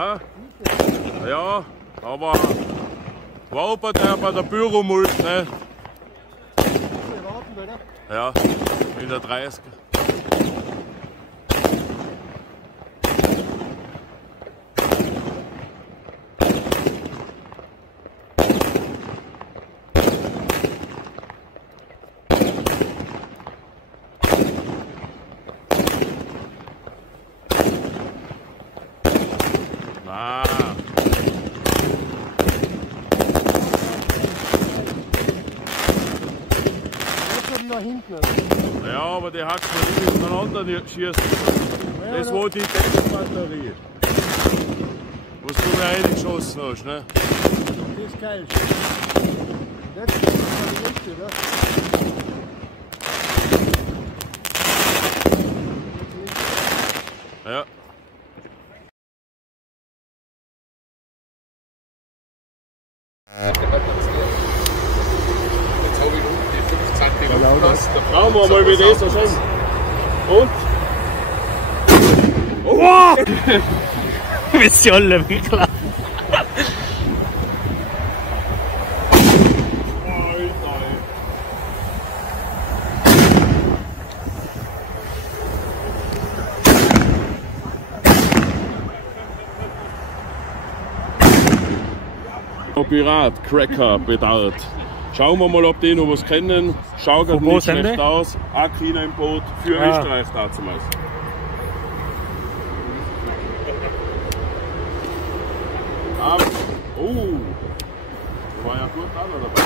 Hä? Ja, aber war der bei der Büromulch, ne? Ja, in der 30. Ah. Nach hinten. Ja, aber die hackt man nicht miteinander schießen. Das war die Testbatterie. Was du mir reingeschossen hast, ne? Das ist geil. Jetzt ist die nächste, oder? Ja. Jetzt habe ich unten die 5 cm Luftlass. Da brauchen wir mal wieder das wahrscheinlich. Und? Oh! Wir sind alle weggelaufen. Pirat, Cracker, Bedart. Schauen wir mal, ob die noch was kennen. Schaut gerade nicht schlecht aus. Auch China im Boot für Österreich damals. Oh, war ja gut auch noch dabei.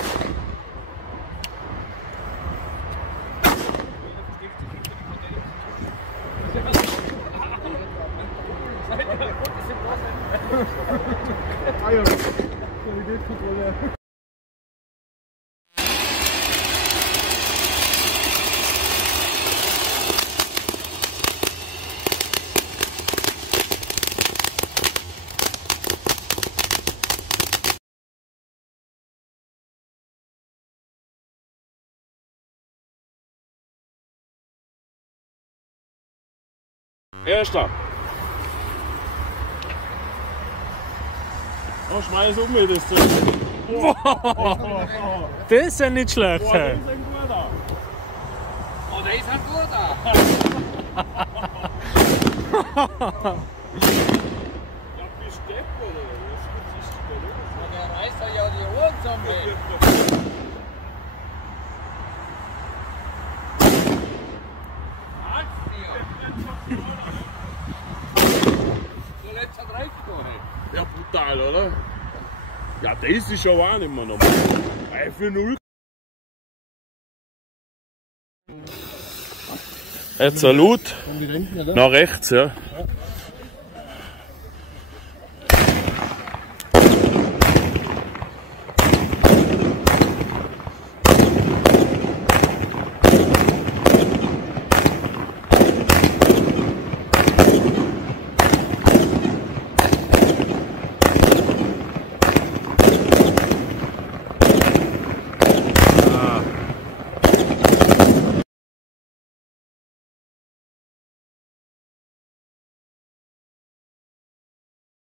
Erster. Oh, schmeiß um mir das Zeug. Das ist ja nicht schlecht. Boah, das ist ein guter. Oh, der ist ein guter. Ja, Besteck oder was? Was ist da los? Der reißt ja die Ohren zusammen. Ja, brutal, oder? Ja, das ist schon auch nicht mehr normal. 3 für 0. Jetzt Salut. Nach rechts, ja.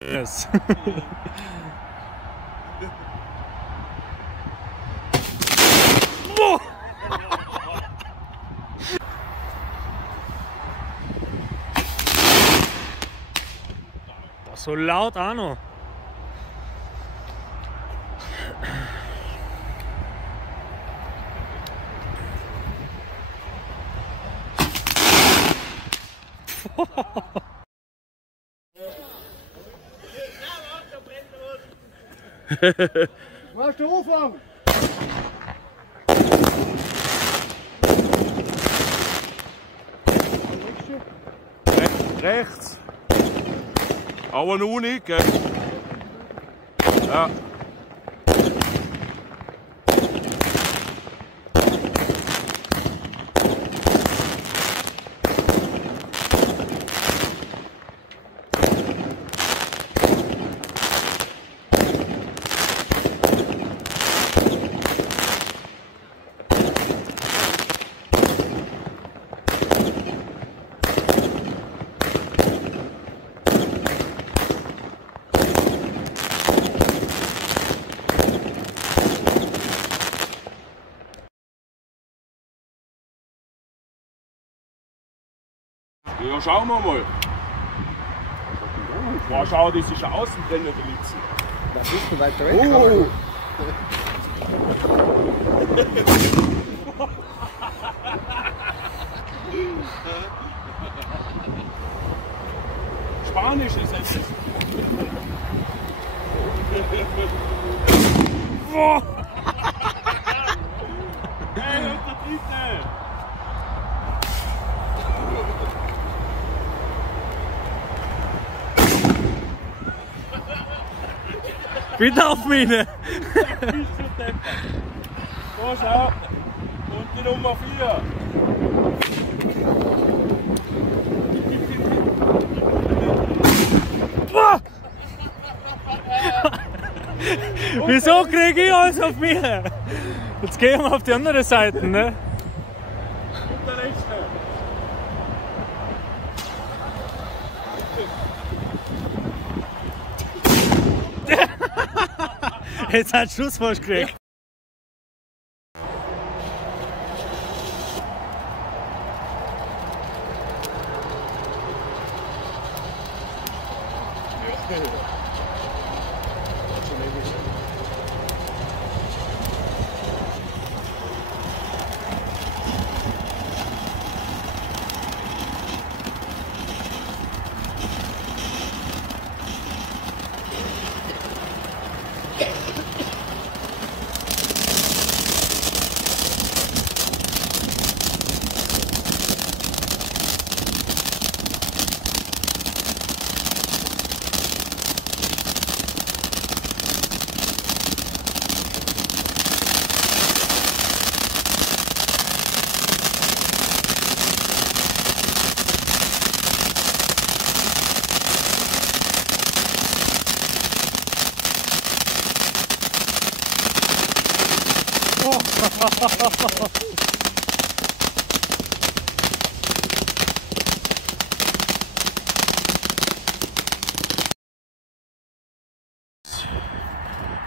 Yes. So laut auch noch. Machst du Anfang? Rechts. Aber noch nicht, gell? Ja. Ja, schauen wir mal. Boah, schau, das ist ein Außenbrenner, der Litzen. Da bist du weiter weg. Oh! Spanisch ist es. Boah! Hey, und der dritte! Wieder auf Mine! So, schau. Und die Nummer 4. Boah! Wieso kriege ich alles auf mich? Jetzt gehen wir auf die andere Seite, ne? Und der letzte. Jetzt hat Schuss fast gekriegt.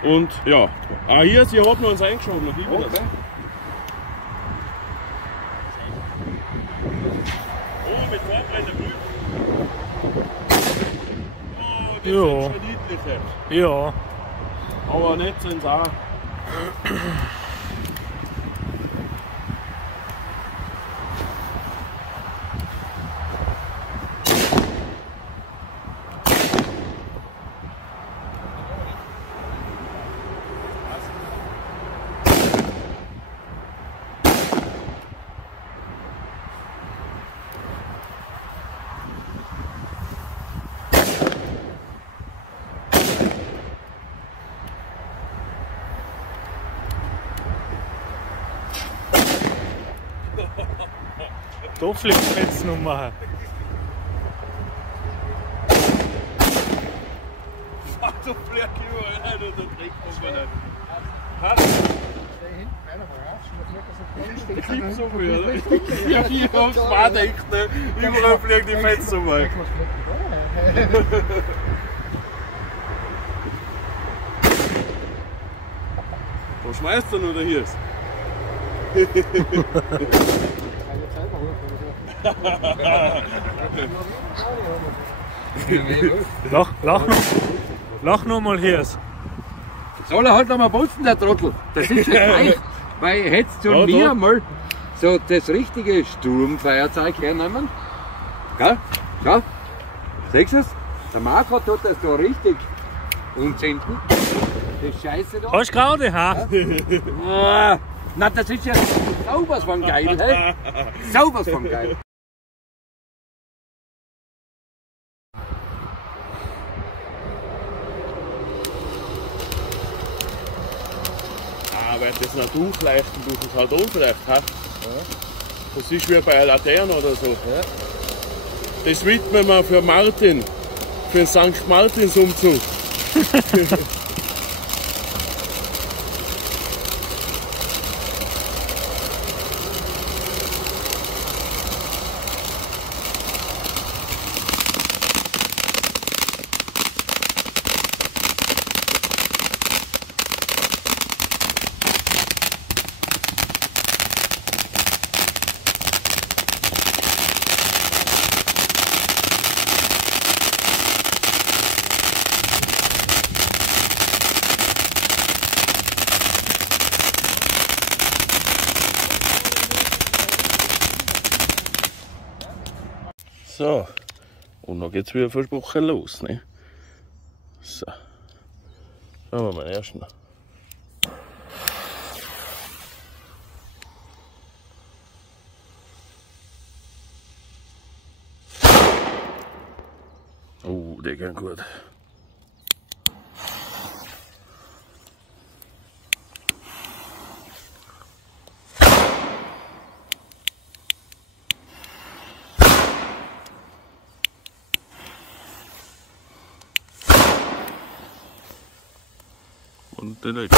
Und ja, hier, sie haben uns eingeschoben. Okay. Oh, mit Vorbrenner. Oh, das Ja. sind schon niedliche. Ja. Aber nicht sind sie auch. Da fliegt jetzt noch machen. Ach, du fliegst überall rein und du kriegst es nicht. Da hinten einer voraus, schon Das gibt so viel, oder? Ja, hier aufs Fahrdeck, ne? Überall fliegen die Fenster mal. Wo schmeißt du noch der hier? Lach noch mal hier. Soll er halt noch mal putzen, der Trottel. Das ist ja gleich, weil hättest du Ja, mir da. mal so das richtige Sturmfeuerzeug hernehmen. Gell? Schau, siehst du es? Der Marco tut das da richtig unzünden. Das Scheiße da. Hast du gerade, ha? Ah, na, das ist ja sowas von geil, hey? Sowas von geil. Aber das noch durchleuchten, du das halt unrecht, ha? Das ist wie bei einer Laterne oder so. Das widmen wir für Martin, für den St. Martins-Umzug. So, und dann geht's wieder versprochen los. Ne? So, schauen wir mal den ersten. Oh, der geht gut. Und der letzte.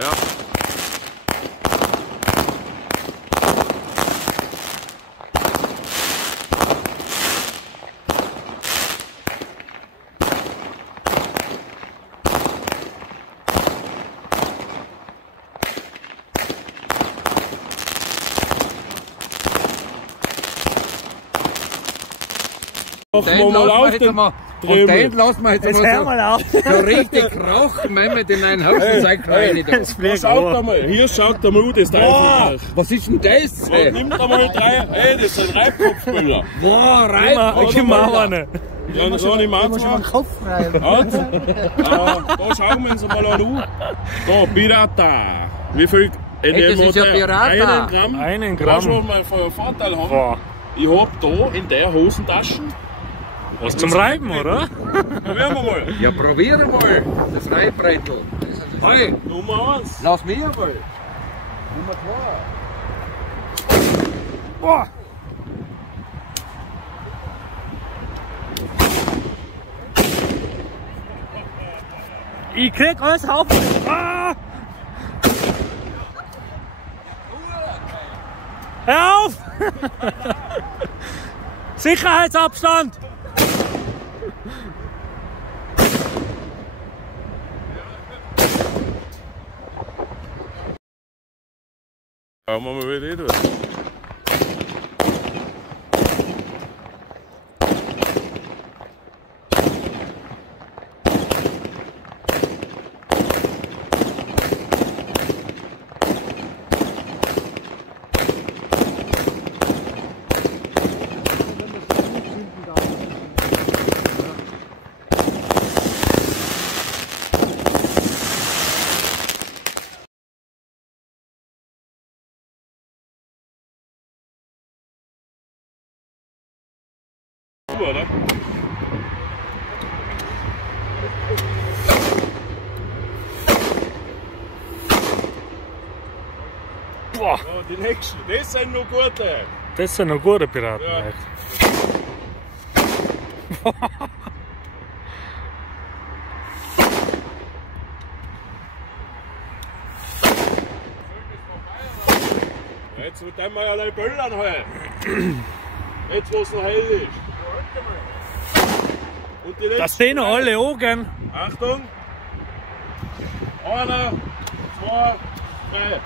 Ja. Den lassen wir jetzt einmal so richtig krachen, wenn wir den einen Haufen zeigt rein. Hier schaut der Mut, das Teufel. Was ist denn das? Nimmt einmal 3, hey, das ist ein Reibkopfmüller. Boah, Reibkopfmüller. Ich mach eine. Ja, so nicht machen. Schon mal den Kopf rein. Da schauen wir uns mal an. Da, Pirata. Wie viel? Hey, das ist ja Pirata. 1 Gramm. 1 Da schon Gramm. mal einen Vorteil haben. Boah. Ich hab da in der Hosentasche. Was zum Reiben, oder? Probieren wir mal. Ja, probieren mal. Das Reibbrettel. Hey, Nummer 1. lass mich einmal. Nummer 2. Boah. Ich krieg alles auf. Ah! Hör auf! Sicherheitsabstand! Schauen wir mal, wie das tut. Oder? Boah, Ja, die nächsten, das sind noch gute. das sind noch gute Piraten. Ja. Echt. Jetzt wird einmal allein böllern halt. Jetzt wo es noch hell ist. Und die Dass die noch alle angehen. Achtung! 1, 2, 3.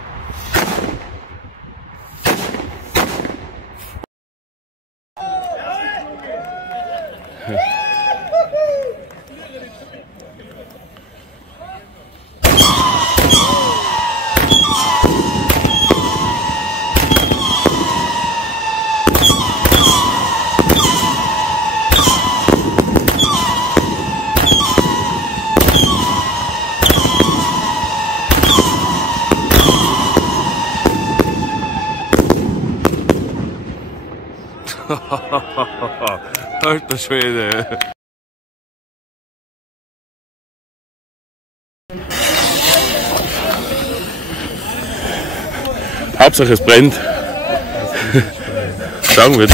Alter Schwede. Hauptsache es brennt. Sagen wir.